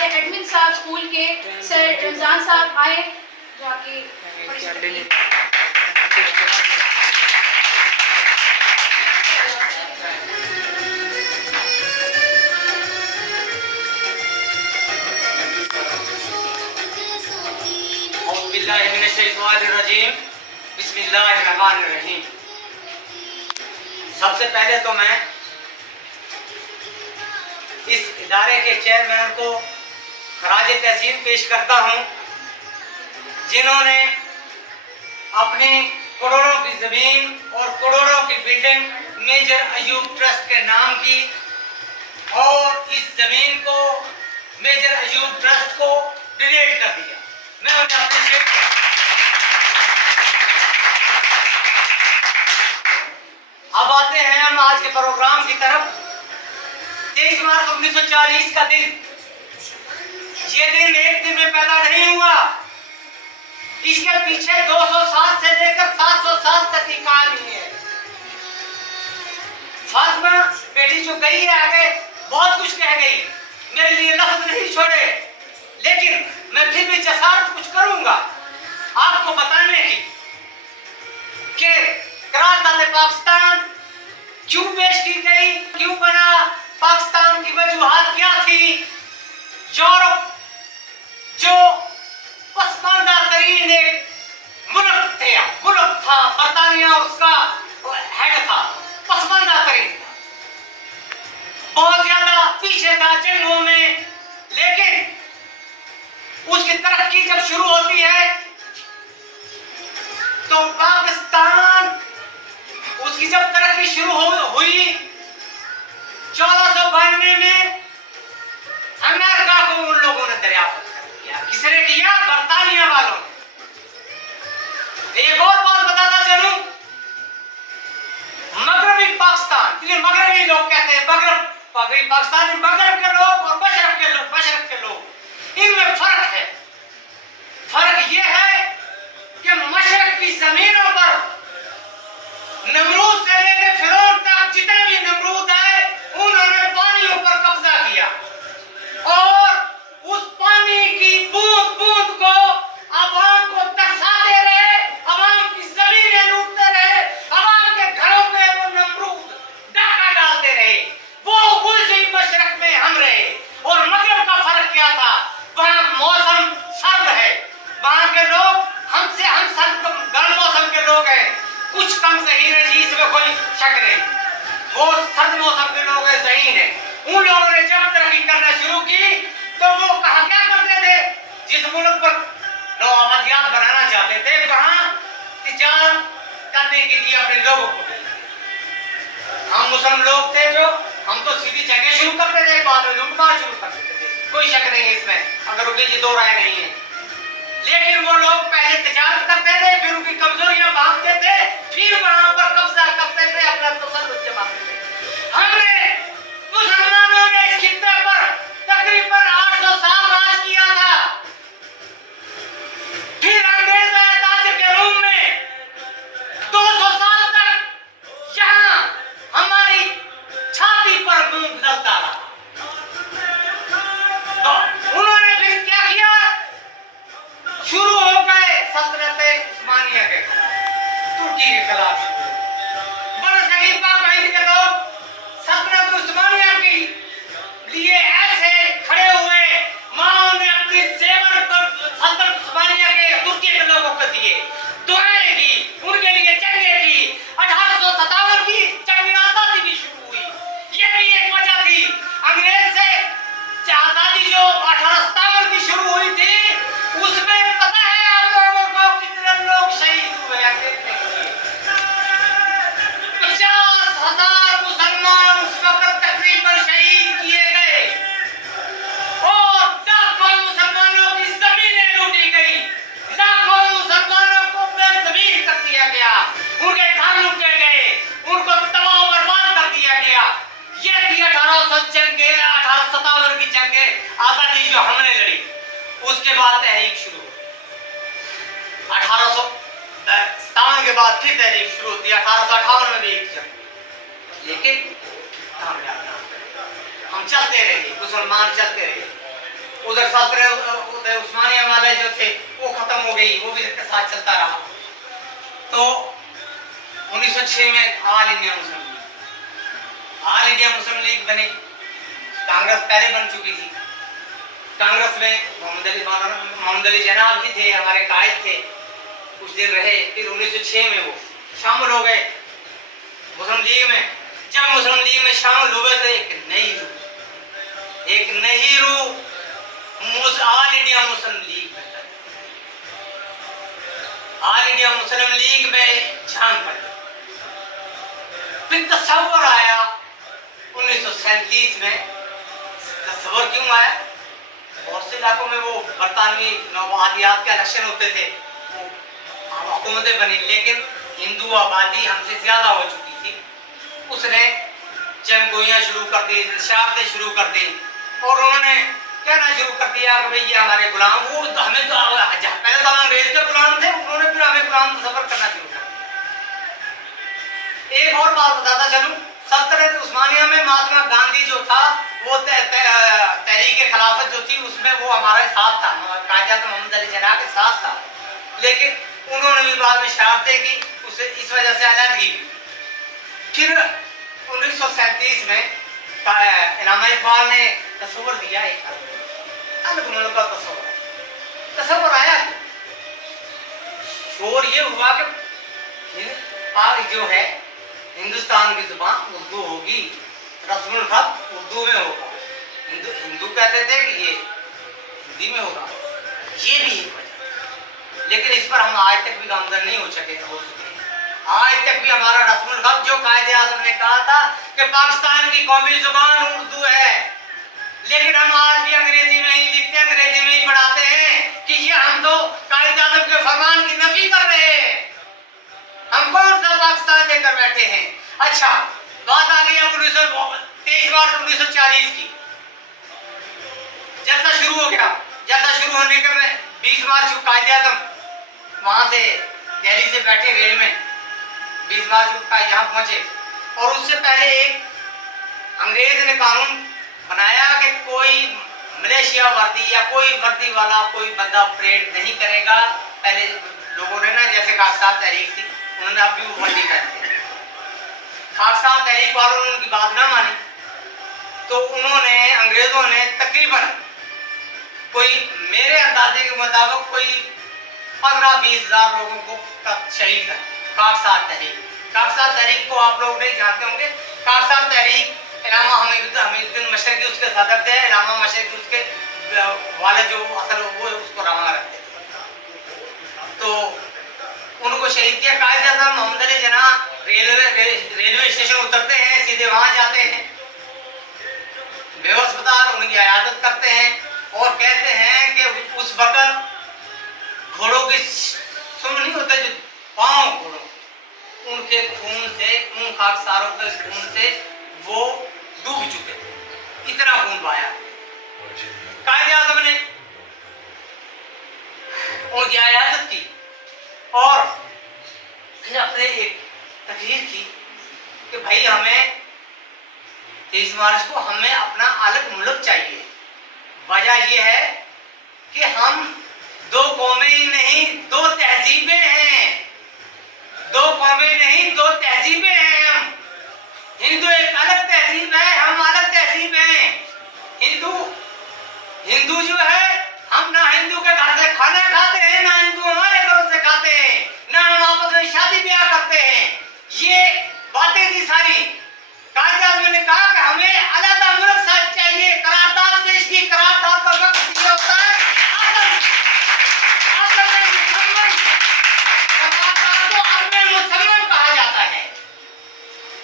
हमारे एडमिन साहब स्कूल के सर रमजान साहब आए जाके बिस्मिल्लाहिर्रहमानिर्रहीम। सबसे पहले तो मैं इस इदारे के चेयरमैन को खराज तहसीन पेश करता हूं, जिन्होंने अपनी करोड़ों की जमीन और करोड़ों की बिल्डिंग मेजर अयूब ट्रस्ट के नाम की और इस जमीन को मेजर अयूब ट्रस्ट को डोनेट कर दिया। मैं उन्हें अप्रिशिएट करता हूं। अब आते हैं हम आज के प्रोग्राम की तरफ। 23 मार्च 1940 का दिन, ये दिन एक दिन में पैदा नहीं हुआ। इसके पीछे 207 से लेकर 700 साल तक की कहानी है। फातिमा बेटी जो गई है आगे बहुत कुछ कह गई, मेरे लिए लफ्ज नहीं छोड़े, लेकिन मैं फिर भी जसारत कुछ करूंगा आपको बताने की कि करारदाद पाकिस्तान क्यों पेश की गई, क्यों बना, पाकिस्तान की वजूहात क्या थी। यूरोप जो पसमानदा तरीन एक मुल्क था, बरतानिया उसका हेड था, पसमानदा तरीन था, बहुत ज्यादा पीछे था जंगों में। लेकिन उसकी तरक्की जब शुरू होती है तो पाकिस्तान, उसकी जब तरक्की शुरू हुई 1492 में अमेरिका को उन लोगों ने दरियाफ्त कर लिया। किसने किया? बरतानिया वालों ने। एक और बात बताता चलूं, मगरबी पाकिस्तान, जिन्हें मगरबी लोग कहते हैं, मगरब पाकिस्तानी, मगरब के लोग और मशरक के लोग, इनमें फर्क है। फर्क यह है कि मशरक की जमीनों पर नमरूद से लेकर फिरौन तक जितने भी नमरूद आए, उन्होंने पानियों पर कब्जा किया और उस पानी की बूंद बूंद को अवाम को तरसाते रहे, अवाम की जमीनें लूटते रहे, अवाम के घरों पे वो नमरूद डाका डालते रहे। वो उसी मशरक में हम रहे। और मगरब का फर्क क्या था? वहां मौसम सर्द है, वहां के लोग हमसे हम सर्द गर्म मौसम के लोग हैं, कुछ कम सही है जी, इसमें कोई शक नहीं। वो सर्द मौसम के लोग हैं, सही है। उन लोगों ने जब तरक्की करना शुरू की तो वो कहा क्या करते थे? जिस मुल्क पर लोग आबादियात बनाना चाहते थे, वहां तिजारत करने के लिए अपने लोगों को भेजते। हम मुस्लिम लोग थे जो, हम तो सीधी जगह शुरू करते थे, बाद में लूटमार शुरू कर देते थे, कोई शक नहीं है इसमें, अगर उनकी जी दो राय नहीं है। लेकिन वो लोग पहले तिजारत करते थे, फिर उनकी कमजोरियां भागते थे, फिर वहां पर कब्जा करते थे, अपना तसल्लुत जमाते थे। हमने मुसलमानों ने इस खित्ते पर तकरीबन 800 साल राज किया था। फिर अंग्रेज आए ताज के रूम में, 200 साल तक यहाँ हमारी छाती पर मूंग डलता रहा। तो उन्होंने फिर क्या किया? शुरू हो गए सल्तनत उस्मानिया के तुर्की के खिलाफ। बरसगीर पाक के लोग सल्तनत उस्मानिया के लिए ऐसे खड़े हुए, माओ ने अपनी जेवर पर सल्तनत उस्मानिया के तुर्की के लोगों को दिए, दुआएं की, उनके लिए जंगें की। 1857 की जंग आजादी भी शुरू हुई। ये भी एक वजह थी। अंग्रेज से आजादी जो 1857 की शुरू हुई थी, उसमें पता है आप लोगों को कितने लोग शहीद हुए? 50,000 मुसलमान उस वक्त तकरीबन शहीद किए गए और लाखों मुसलमानों की जमीनें लूटी गई, लाखों मुसलमानों को बेज़मीन कर दिया गया, उनके घर लूटे गए, उनको तबाह बर्बाद कर दिया गया। ये थी 1857 की जंगे आजादी जो हमने लड़ी। उसके बाद तहरीक शुरू हुई। 1857 के बाद फिर तहरीक शुरू होती है। 1858 में भी एक जंग, लेकिन हम चलते रहे, मुसलमान चलते रहे। उधर सल्तनत उस्मानिया वाले जो थे वो खत्म हो गई, वो भी इसके साथ चलता रहा। तो 1906 में ऑल इंडिया मुस्लिम लीग बनी। कांग्रेस पहले बन चुकी थी। कांग्रेस में मोहम्मद अली जिन्ना भी थे, हमारे कायद थे, कुछ दिन रहे। फिर 1906 में वो शामिल हो गए मुस्लिम लीग में। जब मुस्लिम लीग में शामिल हुए तो एक नई रूह ऑल इंडिया मुस्लिम लीग में, ऑल इंडिया मुस्लिम लीग में जान पड़ी। फिर तस्वर आया 1937 में। तस्वर क्यों आया? बहुत से इलाकों में वो बरतानवी नवादियात के इलेक्शन होते थे, वो हुकूमतें बनी, लेकिन हिंदू आबादी हमसे ज्यादा हो चुकी थी। उसने जंगोइयां शुरू कर दी, शरारतें शुरू कर दी, और उन्होंने कहना शुरू कर दिया कि भाई ये हमारे गुलाम, वो हमें तो पहले तो अंग्रेज के गुलाम थे, उन्होंने फिर हमें गुलाम तस्वर करना शुरू कर दिया। एक और बात बताता चलूं, सल्तनत उस्मानिया में महात्मा गांधी जो था वो तहरीक खिलाफत जो थी उसमें वो हमारे साथ था, कायद मोहम्मद अली जिन्ना के साथ था, लेकिन उन्होंने भी बाद में शरारतें की, उससे इस वजह से अलहदगी। फिर 1937 में इनामा इकबाल ने तस्वर दिया, एक अलग मुल्क का तस्वर आया। और ये हुआ कि जो है हिंदुस्तान की जुबान उर्दू होगी, रस्मुल खत उर्दू में होगा। हिंदू कहते थे कि ये हिंदी में होगा, ये भी एक वजह। लेकिन इस पर हम आज तक भी गामजन नहीं हो सके। आज तक भी हमारा रस्मुल खत, जो कायदे आज़म ने कहा था कि पाकिस्तान की कौमी जुबान उर्दू है, लेकिन हम आज भी अंग्रेजी में ही लिखते, अंग्रेजी में ही पढ़ाते हैं कि ये हम तो कायदे आज़म के फरमान की नफी कर रहे हैं। हम कौन सा पाकिस्तान लेकर बैठे हैं? अच्छा, बात आ गई 23 मार्च 1940 की। जैसा शुरू हो गया, जैसा शुरू होने के में 20 मार्च को कायदे आज़म वहां से दिल्ली से बैठे रेल में, 20 मार्च को यहाँ पहुंचे, और उससे पहले एक अंग्रेज ने कानून बनाया कि कोई मलेशिया वर्दी या कोई वर्दी वाला कोई बंदा परेड नहीं करेगा। पहले लोगों ने ना, जैसे खाकसार तहरीक थी, उन्होंने अपनी वो वर्दी पहनी। खाकसार तहरीक वालों ने उनकी बात ना मानी, तो उन्होंने, अंग्रेजों ने तकरीबन कोई मेरे अंदाजे के मुताबिक कोई 15-20 हजार लोगों को शहीद कर। खाकसार तहरीक को आप लोग नहीं जानते होंगे। खाकसार तहरीक इलामा हमीदुद्दीन मशरकी उसके सदर थे, इलामा मशरकी उसके वाले जो असल वो उसको रवाना रखते थे, तो उनको शहीद किया। कायदे आज़म मोहम्मद अली जिन्ना रेलवे स्टेशन उतरते हैं, सीधे वहां जाते हैं, बेवस्पताल उनकी इयादत करते हैं और कहते हैं कि उस वक्त घोड़ों की सुन नहीं होते, जो पांव घोड़ों, उनके खून से, उन खाकसारों के खून से वो डूब चुके, इतना खून बहाया। कायदे आज़म ने उनकी इयादत की और फिर अपने एक तकरीर की कि भाई हमें 23 मार्च को हमें अपना अलग मुल्क चाहिए। वजह यह है कि हम दो कौमें ही नहीं, दो तहजीबें हैं, दो कौमें नहीं, दो तहजीबें हैं। हम हिंदू एक अलग तहजीब है, हम अलग तहजीब हैं। हिंदू जो है, हम ना हिंदू के घर से खाना खाते हैं, ना हिंदू हमारे घरों से खाते हैं, ना हम आपस में शादी ब्याह करते हैं। ये बातें थी सारी। कायदे आज़म ने कहा कि हमें अलग मुल्क साथ चाहिए। करारदाद पेश की, करारदाद का वक्त ये होता है मुसलमान कहा जाता है।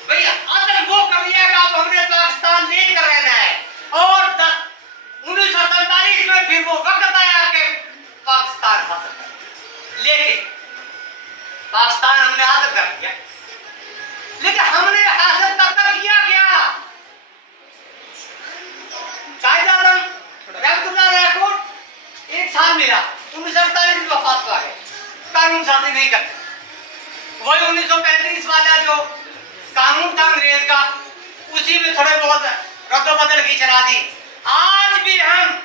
भाई असल वो कर लिया कि आप हमने पाकिस्तान लेकर रहना है, और 1947 में फिर वो वक्त आया कि पाकिस्तान हासिल कर, लेकिन पाकिस्तान हमने हासिल कर लिया, लेकिन हमने हासिल करता किया क्या? कायदे आज़म रहमतुल्लाह अलैह को 1 साल मिला, 1948 में वफात हुआ है, कानून साजी नहीं करते। वही 1935 वाला जो कानून था अंग्रेज का, उसी में थोड़े बहुत रद्दो बदल की चला दी। आज भी हम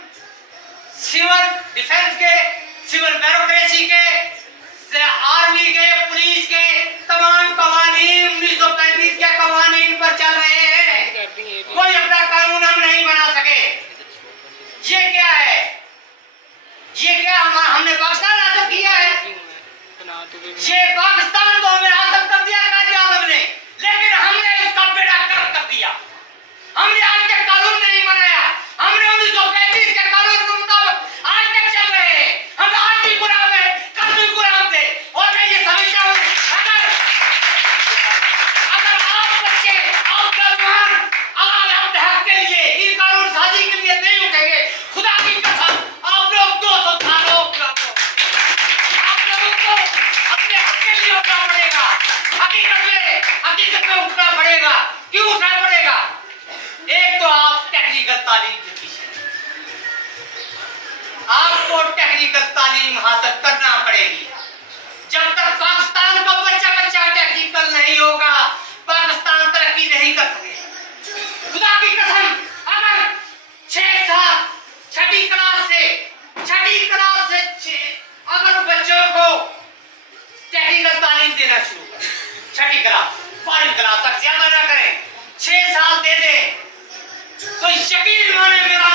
टेक्निकल तालीम हासिल करना पड़ेगी। जब तक पाकिस्तान का बच्चा बच्चा टेक्निकल नहीं होगा, पाकिस्तान तरक्की नहीं कर सकेगा। खुदा की कसम, अगर 6 साल छठी क्लास से अगर बच्चों को टेक्निकल तालीम देना शुरू करें, छठी क्लास 12वीं क्लास तक, ज्यादा ना करें, 6 साल दे दें, तो यकीन माने मेरा